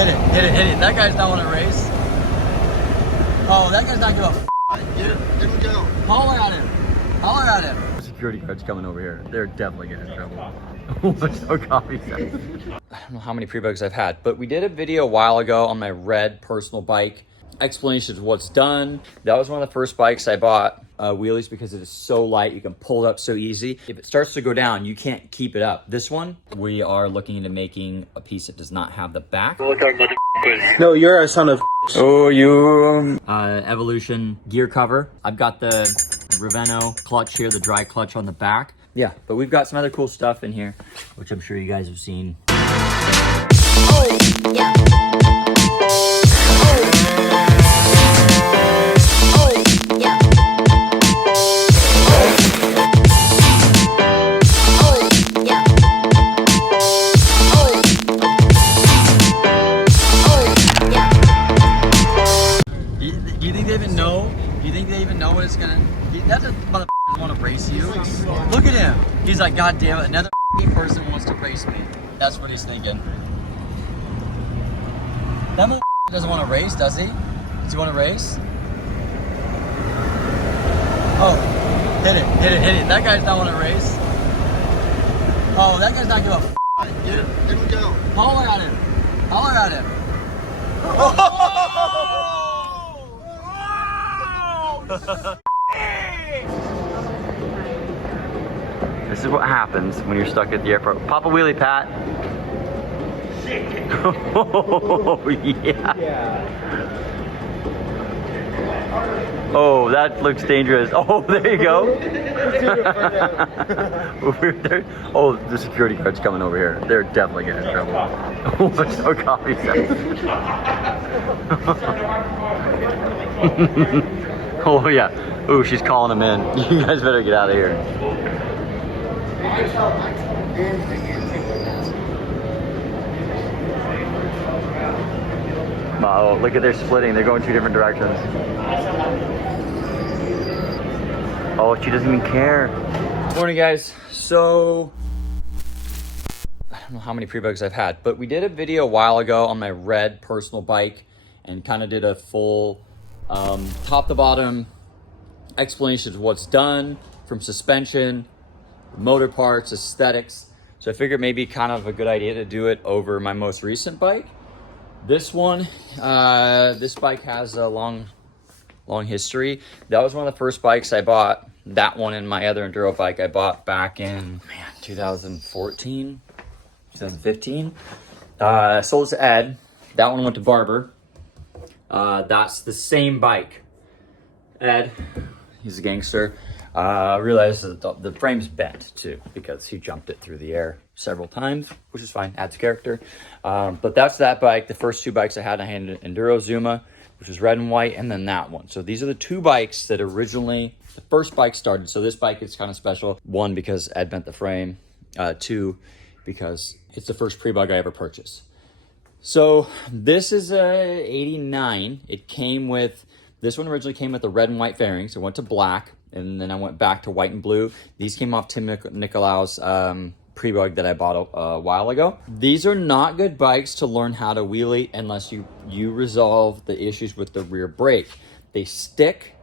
Hit it, hit it, hit it. That guy's not want to race. Oh, that guy's not gonna There we go. holler at him. Holler at him. Security guards coming over here. They're definitely getting in trouble. What's no coffee sense? I don't know how many pre-bugs I've had, but we did a video a while ago on my red personal bike. Explanations of what's done. That was one of the first bikes I bought, wheelies, because it is so light. You can pull it up so easy. If it starts to go down, you can't keep it up. This one, we are looking into making a piece that does not have the back. No, you're a son of. Oh, you. Evolution gear cover. I've got the Raveno clutch here, the dry clutch on the back. Yeah, but we've got some other cool stuff in here, which I'm sure you guys have seen. Oh, yeah. Do you think they even know? Do you think they even know what it's gonna? That motherfucker want to race you. Look at him. He's like, God damn it, another person wants to race me. That's what he's thinking. That motherfucker doesn't want to race, does he? Does he want to race? Oh, hit it, hit it, hit it. That guy's not want to race. Oh, that guy's not gonna. There we go. Holler at him. Holler at him. This is what happens when you're stuck at the airport. Pop a wheelie, Pat. Oh, yeah. Oh, that looks dangerous. Oh, there you go. Oh, the security guard's coming over here. They're definitely getting in trouble. What's no coffee sense? Oh, yeah. Oh, she's calling him in. You guys better get out of here. Oh, look at they're splitting. They're going two different directions. Oh, she doesn't even care. Morning, guys. So, I don't know how many pre-bugs I've had, but we did a video a while ago on my red personal bike and kind of did a full top to bottom explanation of what's done, from suspension, motor parts, aesthetics. So I figured maybe kind of a good idea to do it over my most recent bike. This one, this bike has a long history. That was one of the first bikes I bought. That one and my other enduro bike I bought back in 2014, 2015. I sold it to Ed. That one went to Barber. That's the same bike. Ed, he's a gangster. Realized that the frame's bent too because he jumped it through the air several times, which is fine, adds character. But that's that bike. The first two bikes I had an Enduro Zuma, which was red and white, and then that one. So these are the two bikes that originally, the first bike started. So this bike is kind of special. One, because Ed bent the frame. Two, because it's the first pre-bug I ever purchased. So this is a 89. It came with, this one originally came with the red and white fairings. It went to black, and then I went back to white and blue. These came off Tim Nicolau's pre-bug that I bought a while ago. These are not good bikes to learn how to wheelie unless you resolve the issues with the rear brake. They stick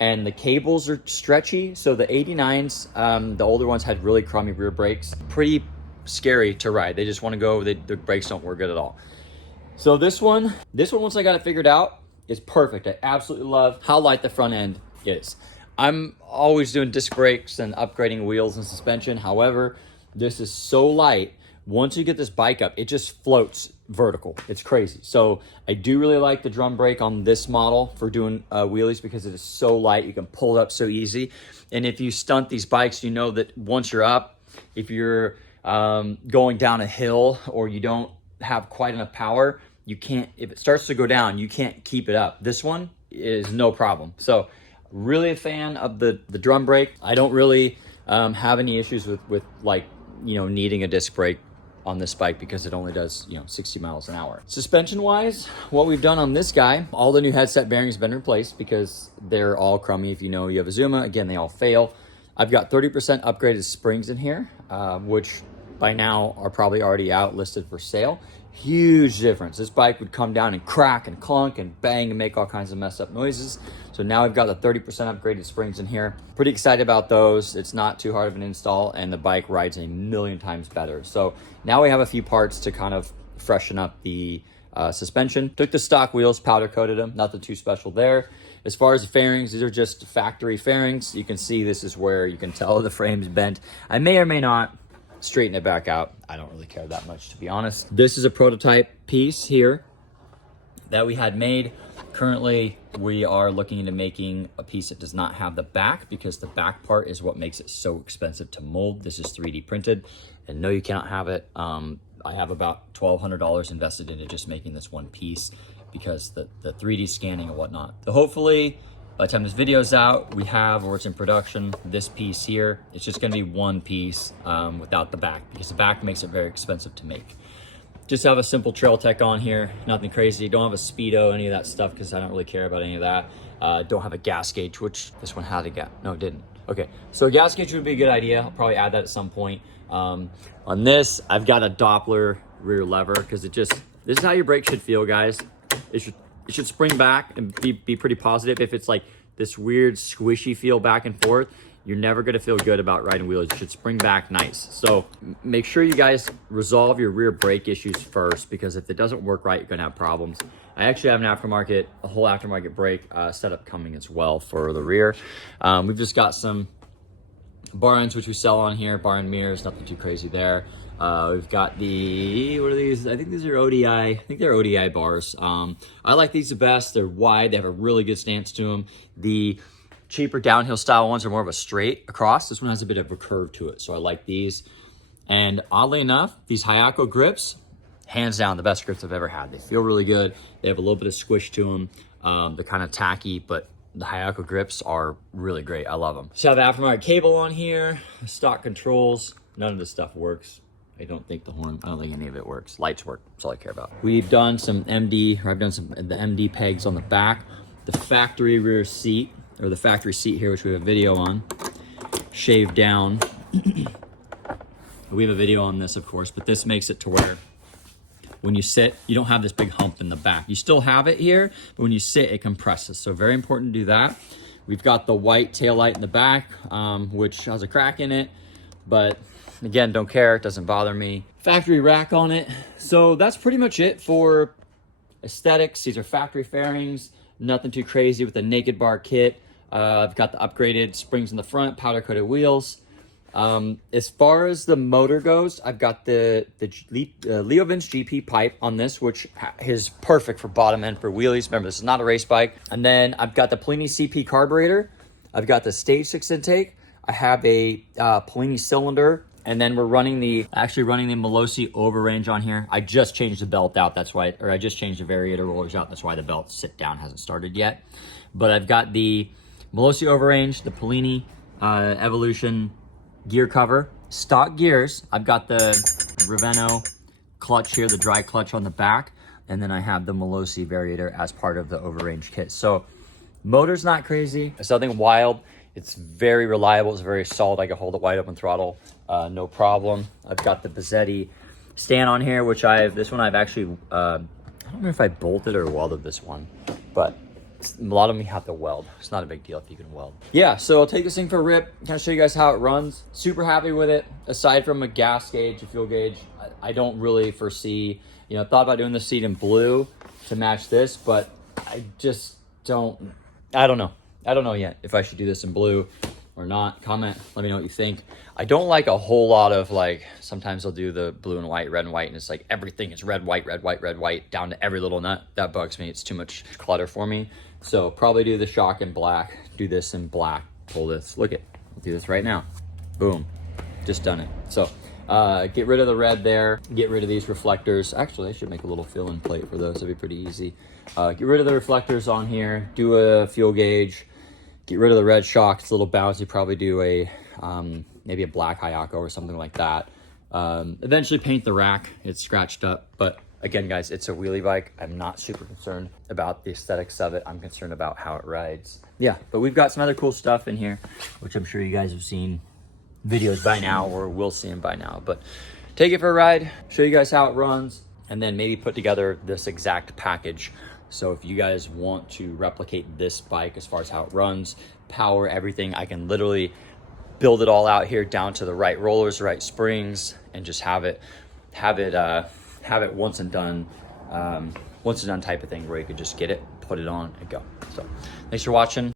and the cables are stretchy. So the 89s, the older ones had really crummy rear brakes. Pretty scary to ride. They just want to go, the brakes don't work good at all. So this one, once I got it figured out, is perfect. I absolutely love how light the front end is. I'm always doing disc brakes and upgrading wheels and suspension. However, this is so light. Once you get this bike up, it just floats vertical. It's crazy. So I do really like the drum brake on this model for doing wheelies because it is so light. You can pull it up so easy. And if you stunt these bikes, you know that once you're up, if you're going down a hill or you don't have quite enough power, you can't, if it starts to go down, you can't keep it up. This one is no problem. So really a fan of the drum brake. I don't really have any issues with like, needing a disc brake on this bike because it only does, 60 miles an hour. Suspension wise, what we've done on this guy, all the new headset bearings have been replaced because they're all crummy. If you know you have a Zuma, again, they all fail. I've got 30% upgraded springs in here, which by now are probably already out listed for sale. Huge difference. This bike would come down and crack and clunk and bang and make all kinds of messed up noises. So now we've got the 30% upgraded springs in here. Pretty excited about those. It's not too hard of an install and the bike rides a million times better. So now we have a few parts to kind of freshen up the suspension. Took the stock wheels, powder coated them, nothing too special there. As far as the fairings, these are just factory fairings. You can see this is where you can tell the frame's bent. I may or may not straighten it back out. I don't really care that much, to be honest. This is a prototype piece here that we had made. Currently, we are looking into making a piece that does not have the back, because the back part is what makes it so expensive to mold. This is 3D printed, and no, you cannot have it. I have about $1,200 invested into just making this one piece, because the 3D scanning and whatnot. So hopefully, by the time this video's out, we have, or it's in production, this piece here. It's just gonna be one piece without the back, because the back makes it very expensive to make. Just have a simple trail tech on here, nothing crazy. Don't have a speedo, any of that stuff, because I don't really care about any of that. Don't have a gas gauge, which this one had a gas, no, it didn't. Okay, so a gas gauge would be a good idea. I'll probably add that at some point. On this, I've got a Doppler rear lever, because this is how your brake should feel, guys. It should spring back and be pretty positive. If it's like this weird squishy feel back and forth, you're never gonna feel good about riding wheels. It should spring back nice. So make sure you guys resolve your rear brake issues first, because if it doesn't work right, you're gonna have problems. I actually have a whole aftermarket brake setup coming as well for the rear. We've just got some bar ends which we sell on here, bar end mirrors, nothing too crazy there. We've got what are these? I think these are ODI. I think they're ODI bars. I like these the best. They're wide. They have a really good stance to them. The cheaper downhill style ones are more of a straight across. This one has a bit of a curve to it, so I like these. And oddly enough, these Hayako Grips, hands down the best grips I've ever had. They feel really good. They have a little bit of squish to them. They're kind of tacky, but the Hayako Grips are really great. I love them. So I have the Aphromite Cable on here, stock controls. None of this stuff works. I don't think any of it works. Lights work, that's all I care about. I've done some the MD pegs on the back. The factory rear seat, or the factory seat here, which we have a video on, shaved down. We have a video on this, of course, but this makes it to where when you sit, you don't have this big hump in the back. You still have it here, but when you sit, it compresses. So very important to do that. We've got the white taillight in the back, which has a crack in it, but again, don't care, it doesn't bother me. Factory rack on it. So that's pretty much it for aesthetics. These are factory fairings, nothing too crazy with the naked bar kit. I've got the upgraded springs in the front, powder coated wheels. As far as the motor goes, I've got the Leo Vince GP pipe on this, which is perfect for bottom end for wheelies. Remember, this is not a race bike. And then I've got the Polini CP carburetor. I've got the Stage 6 intake. I have a Polini cylinder. And then we're actually running the Malossi overrange on here. I just changed the belt out, I just changed the variator rollers out. That's why the belt sit down hasn't started yet. But I've got the Malossi overrange, the Polini Evolution gear cover, stock gears. I've got the Raveno clutch here, the dry clutch on the back. And then I have the Malossi variator as part of the overrange kit. So motor's not crazy, it's nothing wild. It's very reliable, it's very solid. I can hold it wide open throttle, no problem. I've got the Blvd stand on here, which this one I've actually, I don't remember if I bolted or welded this one, but a lot of them you have to weld. It's not a big deal if you can weld. Yeah, so I'll take this thing for a rip, kind of show you guys how it runs. Super happy with it. Aside from a gas gauge, a fuel gauge, I don't really foresee, thought about doing the seat in blue to match this, but I just don't, I don't know. I don't know yet if I should do this in blue or not. Comment, let me know what you think. I don't like a whole lot of sometimes I'll do the blue and white, red and white, and it's like everything is red, white, red, white, red, white, down to every little nut. That bugs me. It's too much clutter for me. So probably do the shock in black, do this in black, pull this. Look I'll do this right now. Boom, just done it. So get rid of the red there, get rid of these reflectors. Actually, I should make a little fill-in plate for those. That'd be pretty easy. Get rid of the reflectors on here, do a fuel gauge, get rid of the red shock. It's a little bouncy. Probably do a maybe a black Hayako or something like that. Eventually paint the rack. It's scratched up, but again, guys, it's a wheelie bike. I'm not super concerned about the aesthetics of it. I'm concerned about how it rides. Yeah, but we've got some other cool stuff in here, which I'm sure you guys have seen videos by now or will see them by now. But take it for a ride, show you guys how it runs. and then maybe put together this exact package. So if you guys want to replicate this bike as far as how it runs, power, everything, I can literally build it all out here down to the right rollers, right springs, and just have it once and done type of thing, where you could just get it, put it on, and go. So thanks for watching.